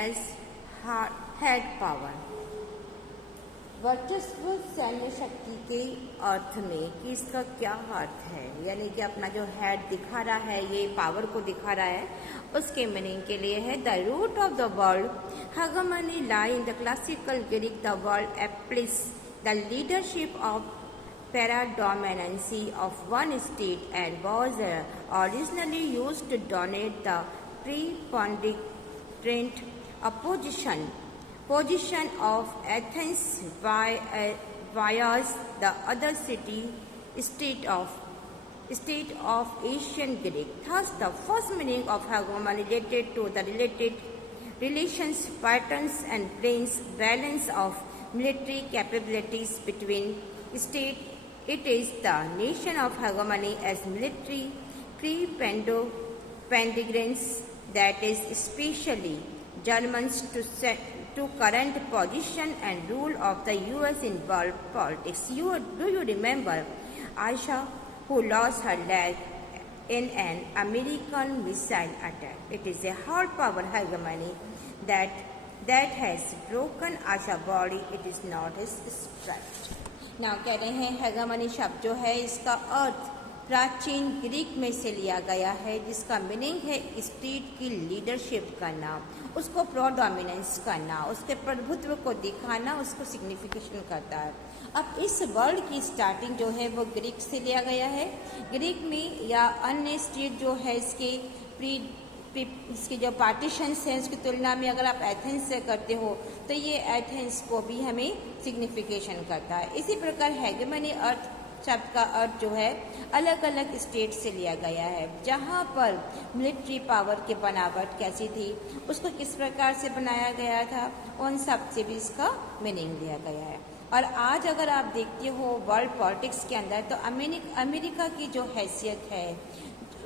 as head power। वर्चस्व सैन्य शक्ति के अर्थ में कि इसका क्या अर्थ है, यानी कि अपना जो हेड दिखा रहा है, ये पावर को दिखा रहा है, उसके मीनिंग के लिए है the root of the world hegemony lie in the classical Greek the world applies the leadership of predominancy of one state and was originally used to denote the preponderant position of Athens vs the other state of ancient Greek. Thus, the first meaning of hegemony related to the relations, patterns, and planes balance of military capabilities between states. It is the nation of hegemony as military preponderance that is especially Germans to current position and rule of the US in world politics. Do you remember Aisha who lost her leg in an American missile attack? It is a hard power hegemony that has broken Aisha's body. It is not his strength. ना कह रहे हैं हेगेमनी शब्द जो है इसका अर्थ प्राचीन Greek में से लिया गया है, जिसका मीनिंग है स्टेट की लीडरशिप करना, उसको प्रोडोमिनेंस करना, उसके प्रभुत्व को दिखाना, उसको सिग्निफिकेशन करता है। अब इस वर्ड की स्टार्टिंग जो है वो ग्रीक से लिया गया है। ग्रीक में या अन्य स्टेट जो है इसके जो पार्टीशंस हैं उसकी तुलना में अगर आप एथेंस से करते हो तो ये एथेंस को भी हमें सिग्निफिकेशन करता है। इसी प्रकार हेगेमनी अर्थ शब्द का अर्थ जो है अलग अलग स्टेट से लिया गया है, जहाँ पर मिलिट्री पावर की बनावट कैसी थी, उसको किस प्रकार से बनाया गया था, उन सब से भी इसका मीनिंग लिया गया है। और आज अगर आप देखते हो वर्ल्ड पॉलिटिक्स के अंदर तो अमेरिका की जो हैसियत है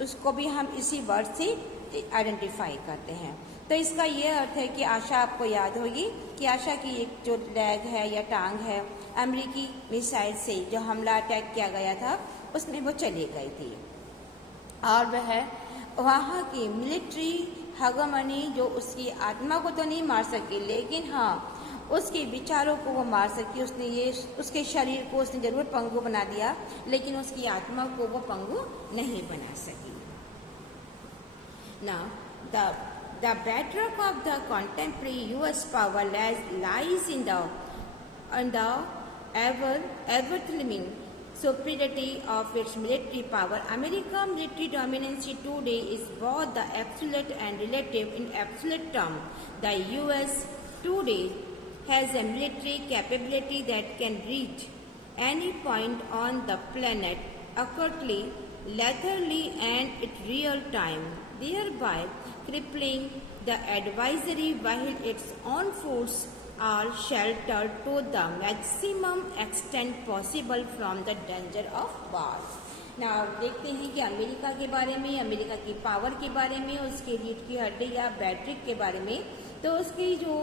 उसको भी हम इसी वर्ड से आइडेंटिफाई करते हैं। तो इसका ये अर्थ है कि आशा, आपको याद होगी कि आशा की एक जो लेग है या टांग है अमेरिकी मिसाइल से जो हमला अटैक किया गया था उसमें वो चली गई थी, और वह वहाँ की मिलिट्री हेगेमनी जो उसकी आत्मा को तो नहीं मार सकी, लेकिन हाँ उसके विचारों को वो मार सकी। उसके शरीर को उसने जरूर पंगु बना दिया, लेकिन उसकी आत्मा को वो पंगु नहीं बना सकी। Now, the bedrock of the contemporary U.S. power lies in the overwhelming superiority of its military power. America's military dominance today is both the absolute and relative. In absolute terms, the U.S. today has a military capability that can reach any point on the planet accurately, laterally, and in real time, thereby crippling the adversary while its own forces are sheltered to the maximum extent possible from the danger of war. Now देखते हैं कि America के बारे में, America की power के बारे में, उसके रीढ़ की हड्डी या बैटरिक के बारे में। तो उसकी जो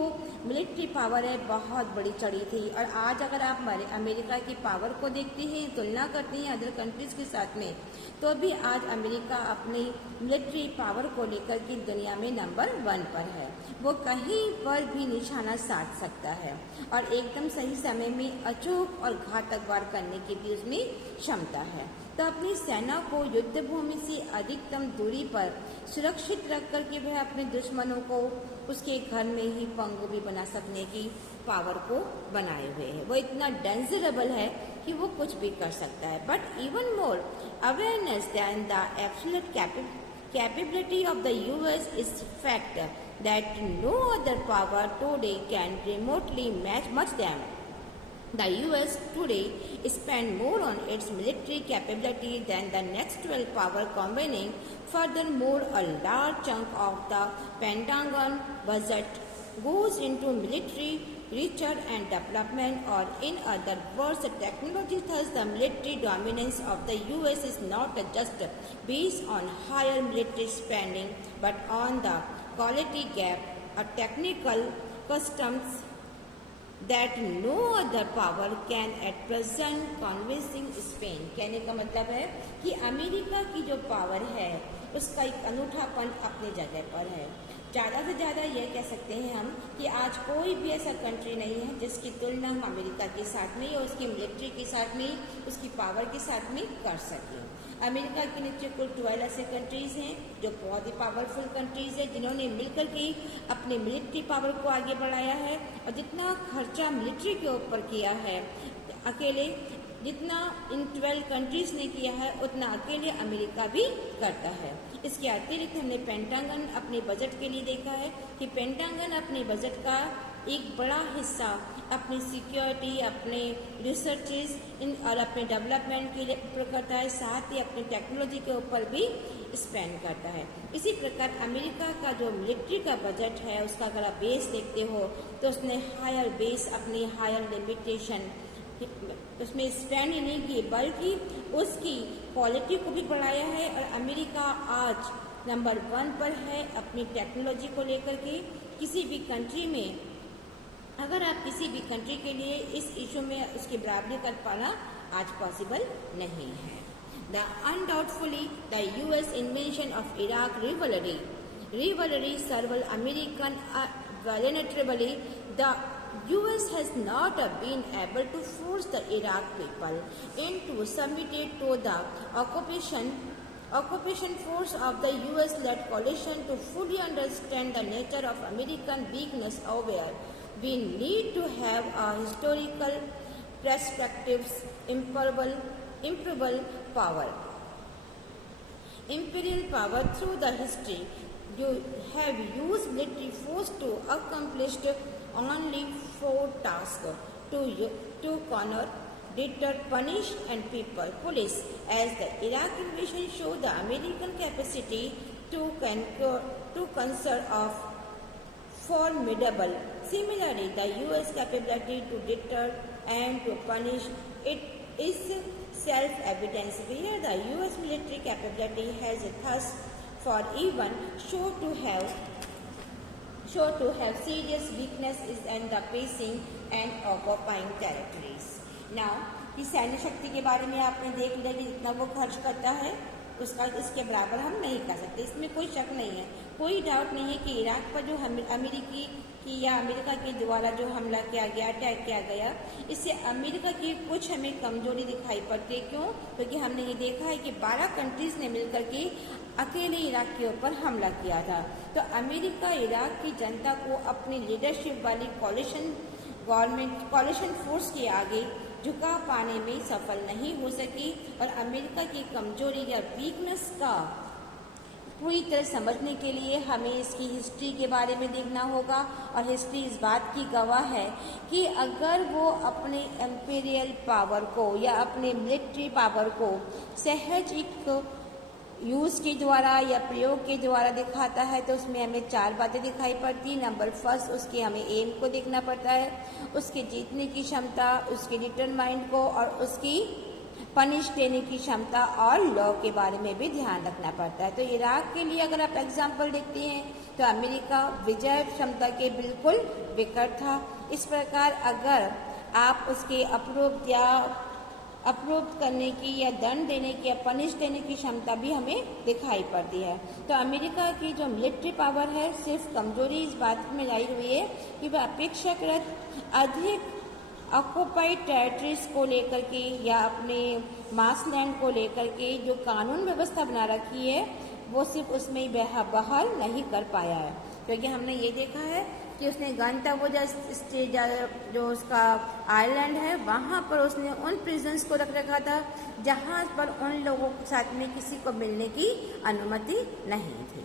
मिलिट्री पावर है बहुत बड़ी चढ़ी थी, और आज अगर आप अमेरिका की पावर को देखते हैं, तुलना करते हैं अदर कंट्रीज के साथ में, तो भी आज अमेरिका अपनी मिलिट्री पावर को लेकर की दुनिया में नंबर 1 पर है। वो कहीं पर भी निशाना साध सकता है और एकदम सही समय में अचूक और घातक वार करने की भी उसमें क्षमता है। तो अपनी सेना को युद्ध भूमि से अधिकतम दूरी पर सुरक्षित रख कर के वह अपने दुश्मनों को उसके घर में ही पंगु भी बना सकने की पावर को बनाए हुए है। वो इतना डेंजरेबल है कि वो कुछ भी कर सकता है। But even more awareness than the absolute capability of the US is fact that no other power today can remotely match them. The US today spend more on its military capability than the next 12 power combining. Furthermore, a large chunk of the Pentagon budget goes into military research and development, or in other words, technology. Thus, the military dominance of the US is not just based on higher military spending, but on the quality gap, a technical customs that no other power can at present convincing Spain. कहने का मतलब है कि America की जो power है उसका एक अनूठापन अपनी जगह पर है, ज़्यादा से ज़्यादा ये कह सकते हैं हम कि आज कोई भी ऐसा कंट्री नहीं है जिसकी तुलना हम अमेरिका के साथ में या उसकी मिलिट्री के साथ में, उसकी पावर के साथ में कर सकें। अमेरिका के नीचे कुल 12 ऐसे कंट्रीज़ हैं जो बहुत ही पावरफुल कंट्रीज़ हैं, जिन्होंने मिलकर के अपने मिलिट्री पावर को आगे बढ़ाया है। और जितना खर्चा मिलिट्री के ऊपर किया है अकेले, जितना इन 12 कंट्रीज़ ने किया है, उतना अकेले अमेरिका भी करता है। इसके अतिरिक्त हमने पेंटागन अपने बजट के लिए देखा है कि पेंटागन अपने बजट का एक बड़ा हिस्सा अपनी सिक्योरिटी, अपने रिसर्चेस और अपने डेवलपमेंट के लिए ऊपर करता है, साथ ही अपनी टेक्नोलॉजी के ऊपर भी स्पेंड करता है। इसी प्रकार अमेरिका का जो मिलिट्री का बजट है, उसका अगर आप बेस देखते हो तो उसने हायर बेस, अपनी हायर लिमिटेशन उसमें स्पेंड नहीं की, बल्कि उसकी क्वालिटी को भी बढ़ाया है। और अमेरिका आज नंबर 1 पर है अपनी टेक्नोलॉजी को लेकर के। किसी भी कंट्री में, अगर आप किसी भी कंट्री के लिए इस इशू में उसकी बराबरी कर पाना आज पॉसिबल नहीं है। The undoubtfully the US invasion of Iraq rivalry several American voluntarily. The US has not been able to force the Iraq people into submitting to the occupation force of the US-led coalition. To fully understand the nature of American weakness, however, we need to have a historical perspectives. Imperial power through the history, you have used military force to accomplish only 4 tasks: to corner, deter, punish, and police. As the Iraq invasion showed the American capacity to conquer of formidable. Similarly, the US capability to deter and to punish it is self-evident. Where the US military capability has thus far even shown to have serious weaknesses in the pacing and occupying territories. Now, कि सैन्य शक्ति के बारे में आपने देख लिया कि जितना वो खर्च करता है उसका इसके बराबर हम नहीं कर सकते, इसमें कोई शक नहीं है, कोई डाउट नहीं है कि इराक पर जो अमेरिकी की या अमेरिका के द्वारा जो हमला किया गया, अटैक किया गया, इससे अमेरिका की कुछ हमें कमजोरी दिखाई पड़ती है। क्यों? क्योंकि हमने ये देखा है कि 12 कंट्रीज ने मिलकर के अकेले इराक के ऊपर हमला किया था। तो अमेरिका इराक की जनता को अपनी लीडरशिप वाली कॉलिशन फोर्स के आगे झुका पाने में सफल नहीं हो सकी। और अमेरिका की कमजोरी या वीकनेस का पूरी तरह समझने के लिए हमें इसकी हिस्ट्री के बारे में देखना होगा। और हिस्ट्री इस बात की गवाह है कि अगर वो अपने एम्पीरियल पावर को या अपने मिलिट्री पावर को सहज एक यूज़ के द्वारा या प्रयोग के द्वारा दिखाता है तो उसमें हमें 4 बातें दिखाई पड़ती। नंबर फर्स्ट, उसके हमें एम को देखना पड़ता है, उसके जीतने की क्षमता, उसके डिटरमाइंड को, और उसकी पनिश देने की क्षमता और लॉ के बारे में भी ध्यान रखना पड़ता है। तो इराक के लिए अगर आप एग्जाम्पल देखते हैं तो अमेरिका विजय क्षमता के बिल्कुल विकट था। इस प्रकार अगर आप उसके अप्रूव करने की या दंड देने की या पनिश देने की क्षमता भी हमें दिखाई पड़ती है। तो अमेरिका की जो मिलिट्री पावर है, सिर्फ कमजोरी इस बात में आई हुई है कि वह अपेक्षाकृत अधिक ऑक्युपाइड टेरिटरीज को लेकर के या अपने मास लैंड को लेकर के जो कानून व्यवस्था बना रखी है वो सिर्फ उसमें बहाल नहीं कर पाया है। क्योंकि हमने ये देखा है कि उसने गंतव्य स्टेट जो उसका आइलैंड है वहाँ पर उसने उन प्रिजन्स को रख रखा था जहाँ पर उन लोगों के साथ में किसी को मिलने की अनुमति नहीं थी।